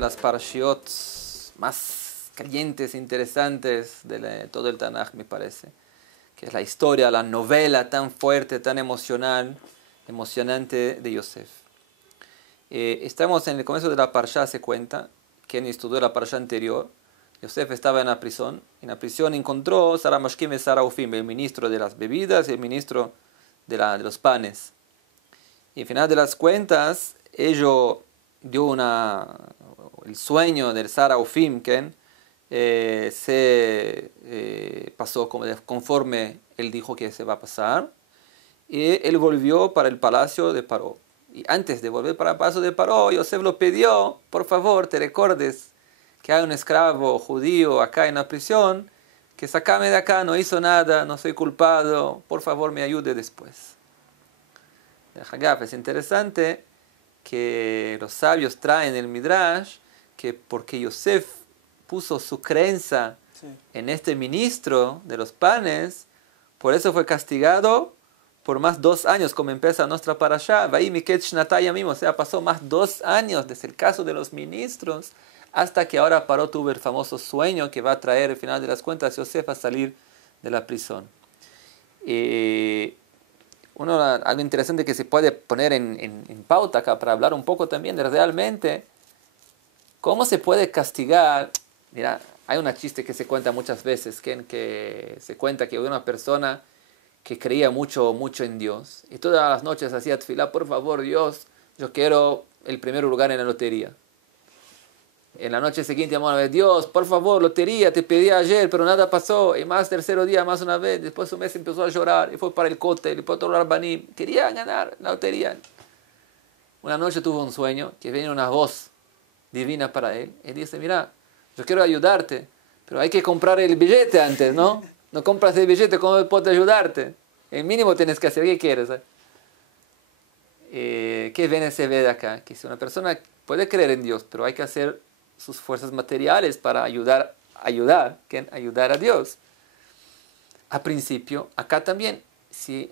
las parashiot más calientes, interesantes de todo el Tanaj, me parece. Que es la historia, la novela tan fuerte, tan emocionante de Yosef. Estamos en el comienzo de la parashá, se cuenta, quien estudió la parashá anterior, Yosef estaba en la prisión. En la prisión encontró Sara Mashkim y Sara Ufim, el ministro de las bebidas y el ministro de los panes. Y al final de las cuentas, ellos dio el sueño del Sara Ufim, que se pasó conforme él dijo que se va a pasar. Y él volvió para el palacio de Paró. Y antes de volver para el palacio de Paró, Yosef lo pidió: por favor, te recuerdes que hay un esclavo judío acá en la prisión, que sacame de acá, no hizo nada, no soy culpado, por favor me ayude después. Es interesante que los sabios traen el Midrash, que porque Yosef puso su creencia en este ministro de los panes, por eso fue castigado por más 2 años, como empieza nuestra parashá, o sea, pasó más 2 años desde el caso de los ministros, hasta que ahora Paró tuvo el famoso sueño que va a traer al final de las cuentas a Yosef a salir de la prisión. Algo interesante que se puede poner en pauta acá para hablar un poco también de realmente cómo se puede castigar. Mira, hay un chiste que se cuenta muchas veces, que se cuenta que una persona que creía mucho en Dios y todas las noches hacía tefilá: por favor Dios, yo quiero el primer lugar en la lotería. En la noche siguiente llamó una vez: Dios, por favor, lotería, te pedí ayer, pero nada pasó. Y más, tercero día, más una vez. Después de un mes empezó a llorar y fue para el cóctel y fue a todo el banim. Quería ganar la lotería. Una noche tuvo un sueño que viene una voz divina para él. Él dice: mira, yo quiero ayudarte, pero hay que comprar el billete antes, ¿no? No compras el billete, ¿cómo puedo ayudarte? El mínimo tienes que hacer. ¿Qué quieres? ¿Qué viene se ve de acá? Que si una persona puede creer en Dios, pero hay que hacer sus fuerzas materiales para ayudar a Dios. A principio, acá también,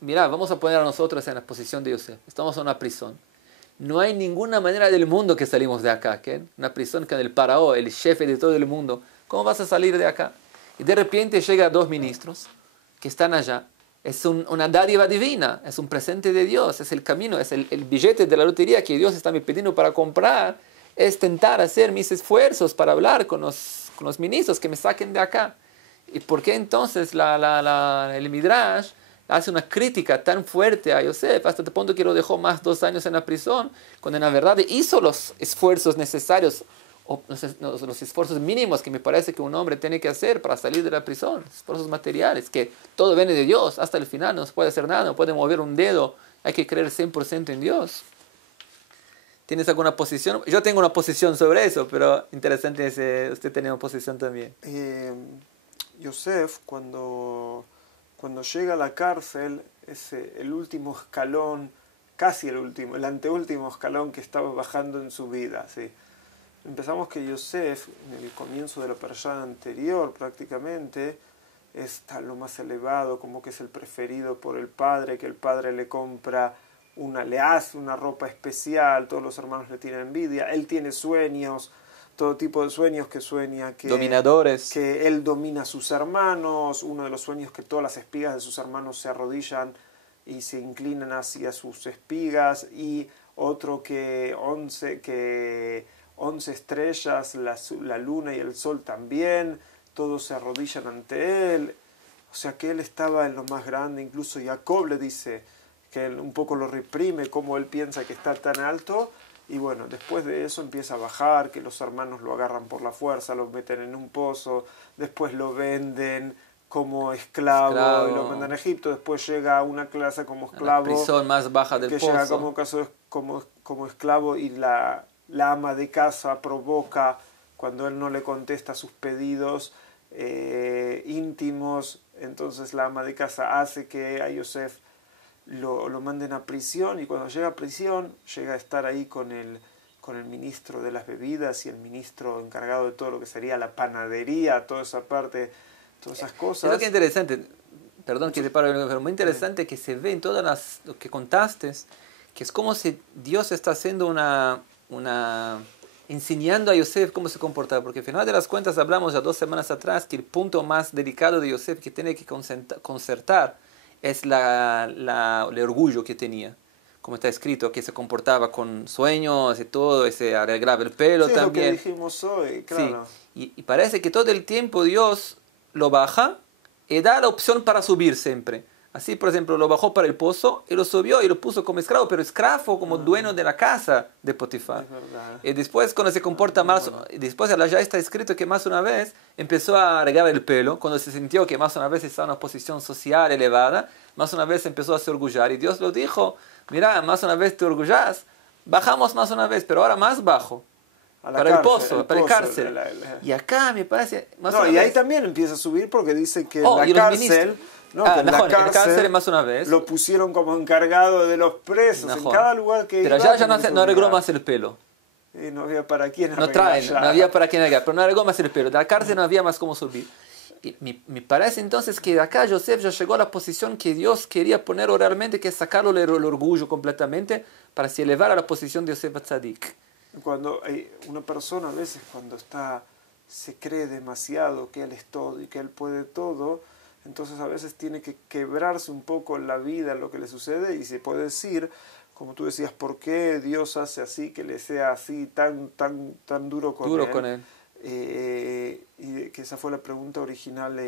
mira, vamos a poner a nosotros en la posición de Yosef. Estamos en una prisión. No hay ninguna manera del mundo que salimos de acá. Una prisión que el faraón, el jefe de todo el mundo. ¿Cómo vas a salir de acá? Y de repente llegan 2 ministros que están allá. Es una dádiva divina, es un presente de Dios, es el camino, es el billete de la lotería que Dios está me pidiendo para comprar. Es tentar hacer mis esfuerzos para hablar con los ministros que me saquen de acá. ¿Y por qué entonces el Midrash hace una crítica tan fuerte a Yosef hasta el punto que lo dejó más 2 años en la prisión, cuando en la verdad hizo los esfuerzos necesarios, o los esfuerzos mínimos que me parece que un hombre tiene que hacer para salir de la prisión, esfuerzos materiales, que todo viene de Dios, hasta el final no se puede hacer nada, no puede mover un dedo, hay que creer 100% en Dios. ¿Tienes alguna posición? Yo tengo una posición sobre eso, pero interesante es usted tiene una posición también. Yosef, cuando llega a la cárcel, es el último escalón, casi el anteúltimo escalón que estaba bajando en su vida. ¿Sí? Empezamos que Yosef, en el comienzo de la parashá anterior prácticamente, está lo más elevado, como que es el preferido por el padre, que el padre le compra le hace una ropa especial, todos los hermanos le tienen envidia, él tiene sueños, todo tipo de sueños, que sueña dominadores, que él domina a sus hermanos. Uno de los sueños, que todas las espigas de sus hermanos se arrodillan y se inclinan hacia sus espigas, y otro que 11 estrellas, la luna y el sol también, todos se arrodillan ante él. O sea que él estaba en lo más grande. Incluso Jacob le dice que él un poco lo reprime, como él piensa que está tan alto, y bueno, después de eso empieza a bajar, que los hermanos lo agarran por la fuerza, lo meten en un pozo, después lo venden como esclavo y lo mandan a Egipto, después llega a una clase como esclavo, la prisión más baja del pozo, llega como esclavo, y la ama de casa provoca, cuando él no le contesta sus pedidos íntimos, entonces la ama de casa hace que a Yosef lo manden a prisión, y cuando llega a prisión llega a estar ahí con el ministro de las bebidas y el ministro encargado de todo lo que sería la panadería, toda esa parte, todas esas cosas. Es lo que es interesante, perdón que te paro, pero muy interesante que se ve en todas lo que contaste, que es como si Dios está haciendo una enseñando a Yosef cómo se comportaba, porque al final de las cuentas hablamos ya 2 semanas atrás que el punto más delicado de Yosef que tiene que concertar es el orgullo que tenía, como está escrito, que se comportaba con sueños y todo, ese arreglaba el pelo Sí, también. es lo que dijimos hoy, claro. Sí, y parece que todo el tiempo Dios lo baja y da la opción para subir siempre. Así, por ejemplo, lo bajó para el pozo y lo subió y lo puso como esclavo, pero esclavo como dueño de la casa de Potifar. Es verdad. Y después, cuando se comporta más, después ya está escrito que más una vez empezó a arreglar el pelo, cuando se sintió que más una vez estaba en una posición social elevada, más una vez empezó a se orgullar. Y Dios lo dijo, mira, más una vez te orgullas, bajamos más una vez, pero ahora más bajo. Para cárcel, el pozo, para el cárcel. Y acá me parece... Más no, y ahí también empieza a subir porque dice que la cárcel... No, que en la cárcel más una vez. Lo pusieron como encargado de los presos en cada lugar que pero iba. Pero ya no arregló más el pelo. Y no había para quién arreglar. No había para quién arreglar, pero no arregló más el pelo. De la cárcel no había más cómo subir. Y me parece entonces que de acá Yosef ya llegó a la posición que Dios quería poner realmente, que es sacarlo el orgullo completamente para se elevar a la posición de Yosef Tzadik. Cuando hay una persona a veces cuando se cree demasiado que él es todo y que él puede todo, entonces a veces tiene que quebrarse un poco la vida, lo que le sucede, y se puede decir, como tú decías, ¿por qué Dios hace así, que le sea así tan duro con él? Y que esa fue la pregunta original,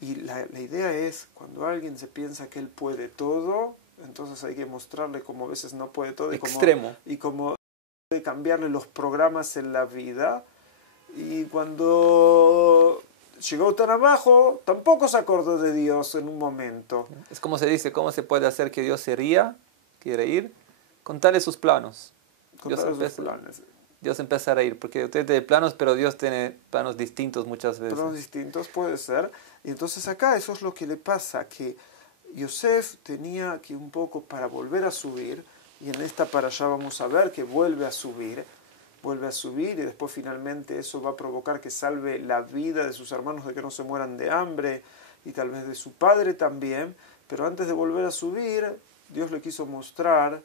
y la idea es, cuando alguien se piensa que él puede todo, entonces hay que mostrarle cómo a veces no puede todo y cómo puede cambiarle los programas en la vida. Y cuando llegó tan abajo, tampoco se acordó de Dios en un momento. Es como se dice, ¿cómo se puede hacer que Dios se ría, quiere reír? Contarle sus planos. Dios empieza a reír, porque usted tiene planos, pero Dios tiene planos distintos muchas veces. Planos distintos, puede ser. Y entonces acá eso es lo que le pasa, que Yosef tenía que un poco para volver a subir, y en esta para allá vamos a ver que vuelve a subir y después finalmente eso va a provocar que salve la vida de sus hermanos, de que no se mueran de hambre, y tal vez de su padre también, pero antes de volver a subir, Dios le quiso mostrar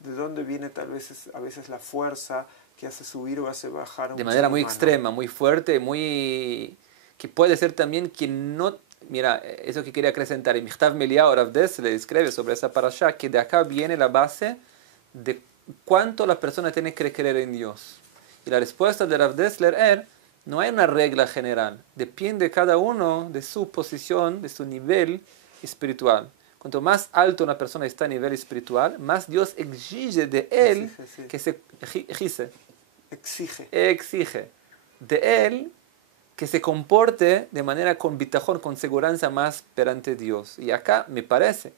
de dónde viene tal vez a veces la fuerza que hace subir o hace bajar a un de manera muy humano. Extrema, muy fuerte, muy que puede ser también que no... Mira, eso que quería acrecentar, y Michtav Meliao Rav Dessler escribe sobre esa parashá, que de acá viene la base de cuánto la persona tiene que creer en Dios. Y la respuesta de Rav Dessler es, no hay una regla general, depende cada uno de su posición, de su nivel espiritual. Cuanto más alto una persona está a nivel espiritual, más Dios exige de él que se exige de él que se comporte de manera con bitajón, con seguridad más perante Dios. Y acá me parece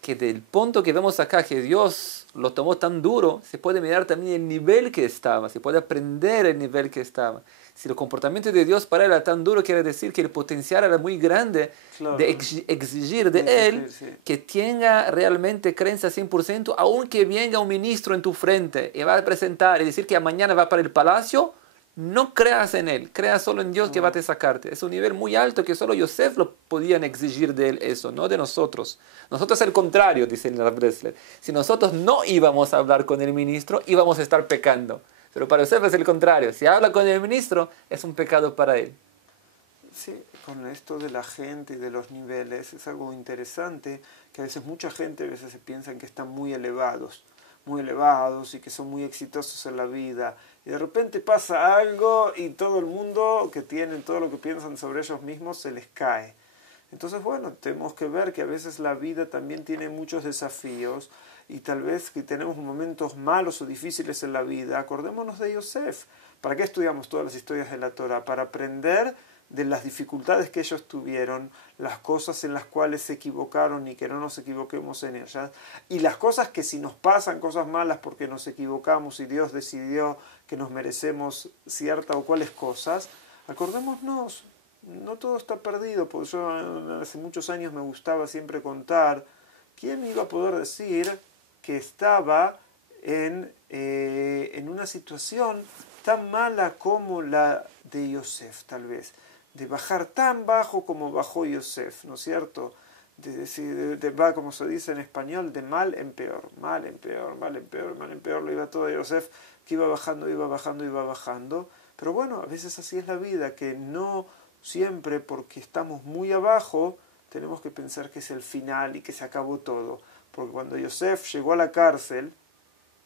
que del punto que vemos acá, que Dios lo tomó tan duro, se puede mirar también el nivel que estaba, se puede aprender el nivel que estaba. Si el comportamiento de Dios para él era tan duro, quiere decir que el potencial era muy grande, claro, de exigir de él que tenga realmente creencia 100%, aunque venga un ministro en tu frente y va a presentar y decir que mañana va para el palacio, no creas en él, creas solo en Dios que va a sacarte. Es un nivel muy alto que solo Yosef lo podían exigir de él eso, no de nosotros. Nosotros al contrario, dice el Rav Dessler. Si nosotros no íbamos a hablar con el ministro, íbamos a estar pecando. Pero para Yosef es el contrario. Si habla con el ministro, es un pecado para él. Sí, con esto de la gente y de los niveles, es algo interesante, que a veces mucha gente a veces se piensan que están muy elevados y que son muy exitosos en la vida, y de repente pasa algo y todo el mundo que tienen, todo lo que piensan sobre ellos mismos se les cae. Entonces, bueno, tenemos que ver que a veces la vida también tiene muchos desafíos, y tal vez que tenemos momentos malos o difíciles en la vida. Acordémonos de Yosef. ¿Para qué estudiamos todas las historias de la Torah? Para aprender de las dificultades que ellos tuvieron, las cosas en las cuales se equivocaron y que no nos equivoquemos en ellas, y las cosas que si nos pasan cosas malas porque nos equivocamos y Dios decidió que nos merecemos ciertas o cuáles cosas, acordémonos, no todo está perdido, porque yo hace muchos años me gustaba siempre contar, ¿quién iba a poder decir que estaba en una situación tan mala como la de Yosef, tal vez? De bajar tan bajo como bajó Yosef, ¿no es cierto? va, como se dice en español, de mal en peor, mal en peor, mal en peor, mal en peor, lo iba todo a Yosef, que iba bajando, iba bajando, iba bajando. Pero bueno, a veces así es la vida, que no siempre porque estamos muy abajo tenemos que pensar que es el final y que se acabó todo. Porque cuando Yosef llegó a la cárcel,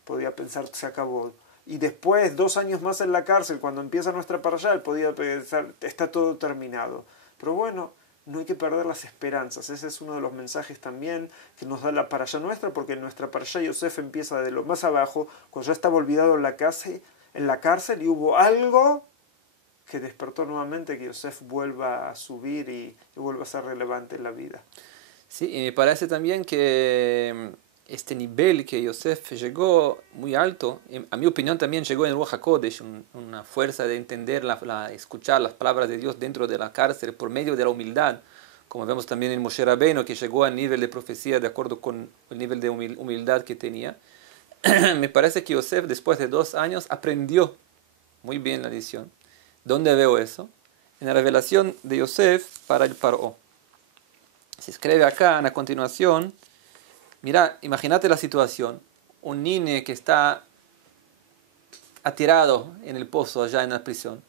podía pensar que se acabó. Y después, 2 años más en la cárcel, cuando empieza nuestra parashá, él podía pensar, está todo terminado. Pero bueno, no hay que perder las esperanzas. Ese es uno de los mensajes también que nos da la parashá nuestra, porque en nuestra parashá Yosef empieza de lo más abajo, cuando ya estaba olvidado en la cárcel y hubo algo que despertó nuevamente que Yosef vuelva a subir y vuelva a ser relevante en la vida. Sí, y me parece también que este nivel que Yosef llegó muy alto, a mi opinión también llegó en Ruach HaKodesh, una fuerza de entender, escuchar las palabras de Dios dentro de la cárcel por medio de la humildad, como vemos también en Moshe Rabbeinu, que llegó al nivel de profecía de acuerdo con el nivel de humildad que tenía. Me parece que Yosef después de 2 años aprendió muy bien la lección. ¿Dónde veo eso? En la revelación de Yosef para el Paró. Se escribe acá a continuación, mira, imagínate la situación, un niño que está atirado en el pozo allá en la prisión,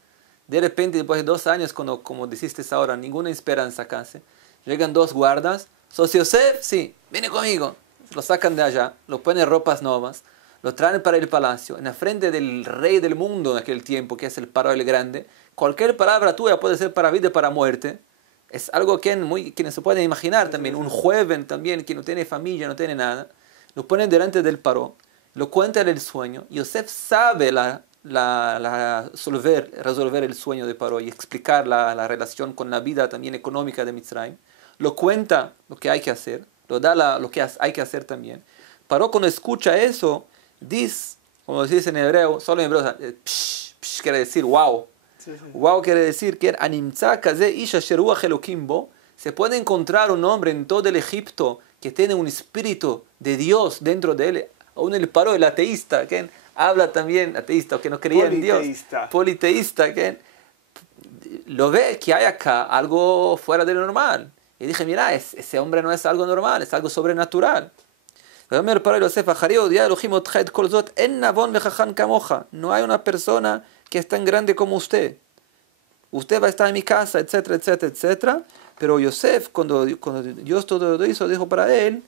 de repente después de 2 años, cuando, como dijiste ahora, ninguna esperanza casi, llegan 2 guardas, ¿sos Yosef? Sí, viene conmigo, lo sacan de allá, lo ponen ropas nuevas, lo traen para el palacio, en la frente del rey del mundo en aquel tiempo, que es el Paró el Grande. Cualquier palabra tuya puede ser para vida y para muerte. Es algo que no se puede imaginar también. Un joven también que no tiene familia, no tiene nada. Lo ponen delante del Paró, lo cuentan el sueño. Yosef sabe resolver el sueño de Paró y explicar la relación con la vida también económica de Mitzrayim. Lo cuenta lo que hay que hacer, lo da lo que hay que hacer también. Paró cuando escucha eso, dice, como se dice en hebreo, solo en hebreo, psh, psh, quiere decir wow. Sí, sí. Wow quiere decir que se puede encontrar un hombre en todo el Egipto que tiene un espíritu de Dios dentro de él. Aún el Paró, el ateísta, que habla también, ateísta, o que no creía en Dios, politeísta, que lo ve que hay acá algo fuera de lo normal. Y dije, mira, ese hombre no es algo normal, es algo sobrenatural. No hay una persona que es tan grande como usted. Usted va a estar en mi casa, etcétera, etcétera, etcétera. Pero Yosef, cuando Dios todo lo hizo, dijo para él,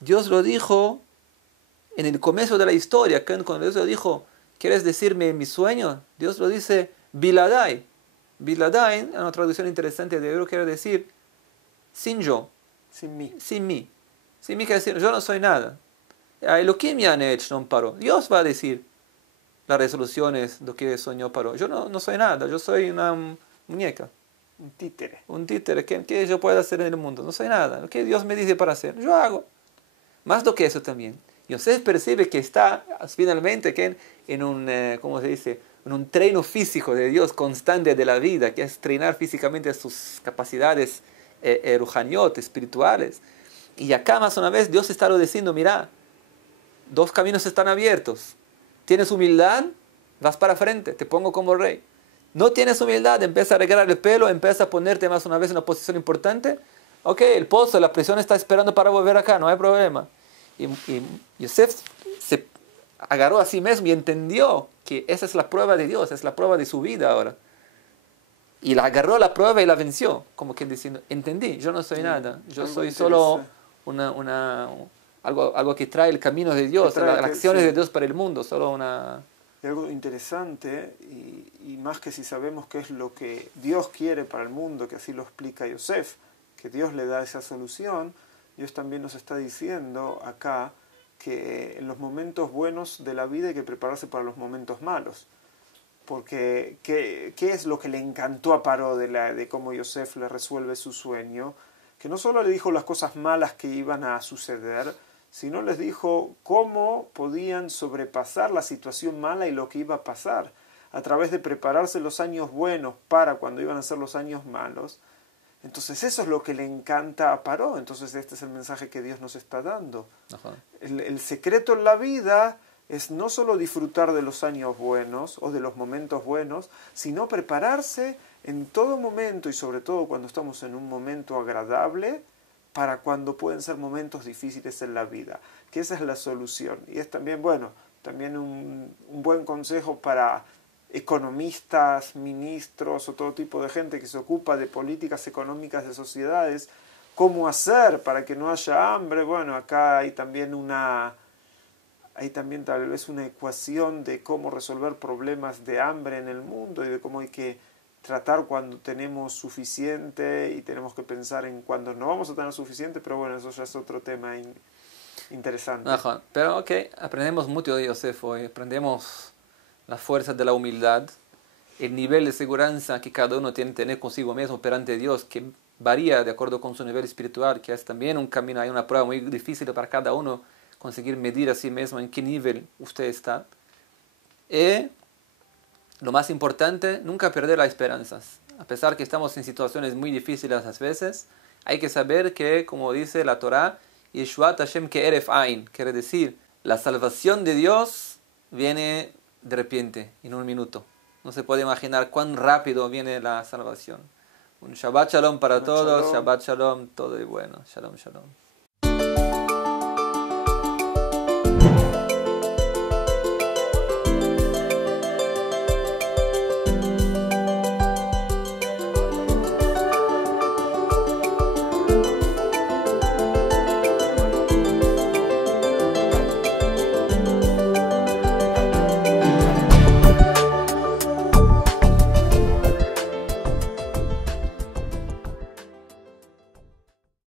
Dios lo dijo en el comienzo de la historia, cuando Dios lo dijo, ¿quieres decirme mi sueño? Dios lo dice, Biladai. Biladai, en una traducción interesante de hebreo, quiere decir, sin yo. Sin mí. Sin mí. Sin mí quiere decir, yo no soy nada. Elohim Yanech no Paró. Dios va a decir las resoluciones, lo que soñó Paró. Yo no soy nada, yo soy una muñeca. Un títere. Un títere, ¿qué yo puedo hacer en el mundo? No soy nada. Lo que Dios me dice para hacer, yo hago. Más do que eso también. Yosef percibe que está finalmente en un, ¿cómo se dice? En un treino físico de Dios constante de la vida, que es entrenar físicamente sus capacidades ruhaniot, espirituales. Y acá más una vez Dios está lo diciendo, mira, 2 caminos están abiertos. ¿Tienes humildad? Vas para frente, te pongo como rey. No tienes humildad, empieza a arreglar el pelo, empieza a ponerte más una vez en una posición importante. Ok, el pozo, la prisión está esperando para volver acá, no hay problema. Y Yosef se agarró a sí mismo y entendió que esa es la prueba de Dios, es la prueba de su vida ahora. Y la agarró la prueba y la venció, como que diciendo, entendí, yo no soy nada, yo soy solo algo que trae el camino de Dios, las acciones de Dios para el mundo, solo una... Y algo interesante, y más que si sabemos qué es lo que Dios quiere para el mundo, que así lo explica Yosef, que Dios le da esa solución, Dios también nos está diciendo acá que en los momentos buenos de la vida hay que prepararse para los momentos malos. Porque, ¿qué es lo que le encantó a Paró de cómo Yosef le resuelve su sueño? Que no solo le dijo las cosas malas que iban a suceder, sino les dijo cómo podían sobrepasar la situación mala y lo que iba a pasar, a través de prepararse los años buenos para cuando iban a ser los años malos. Entonces eso es lo que le encanta a Paró. Entonces este es el mensaje que Dios nos está dando. El secreto en la vida es no solo disfrutar de los años buenos o de los momentos buenos, sino prepararse en todo momento y sobre todo cuando estamos en un momento agradable para cuando pueden ser momentos difíciles en la vida, que esa es la solución. Y es también, bueno, también un buen consejo para economistas, ministros o todo tipo de gente que se ocupa de políticas económicas de sociedades, cómo hacer para que no haya hambre. Bueno, acá hay también tal vez una ecuación de cómo resolver problemas de hambre en el mundo y de cómo hay que tratar cuando tenemos suficiente y tenemos que pensar en cuando no vamos a tener suficiente, pero bueno, eso ya es otro tema interesante. Ajá. Pero ok, aprendemos mucho de Yosef hoy, aprendemos las fuerzas de la humildad, el nivel de seguridad que cada uno tiene que tener consigo mismo perante Dios, que varía de acuerdo con su nivel espiritual, que es también un camino, hay una prueba muy difícil para cada uno conseguir medir a sí mismo en qué nivel usted está. Y lo más importante, nunca perder las esperanzas. A pesar que estamos en situaciones muy difíciles a veces, hay que saber que, como dice la Torá, Yeshuat Hashem Ke'eref Ain, quiere decir, la salvación de Dios viene de repente, en un minuto. No se puede imaginar cuán rápido viene la salvación. Un Shabbat Shalom para Shabbat todos, Shalom. Shabbat Shalom, todo y bueno. Shalom, Shalom.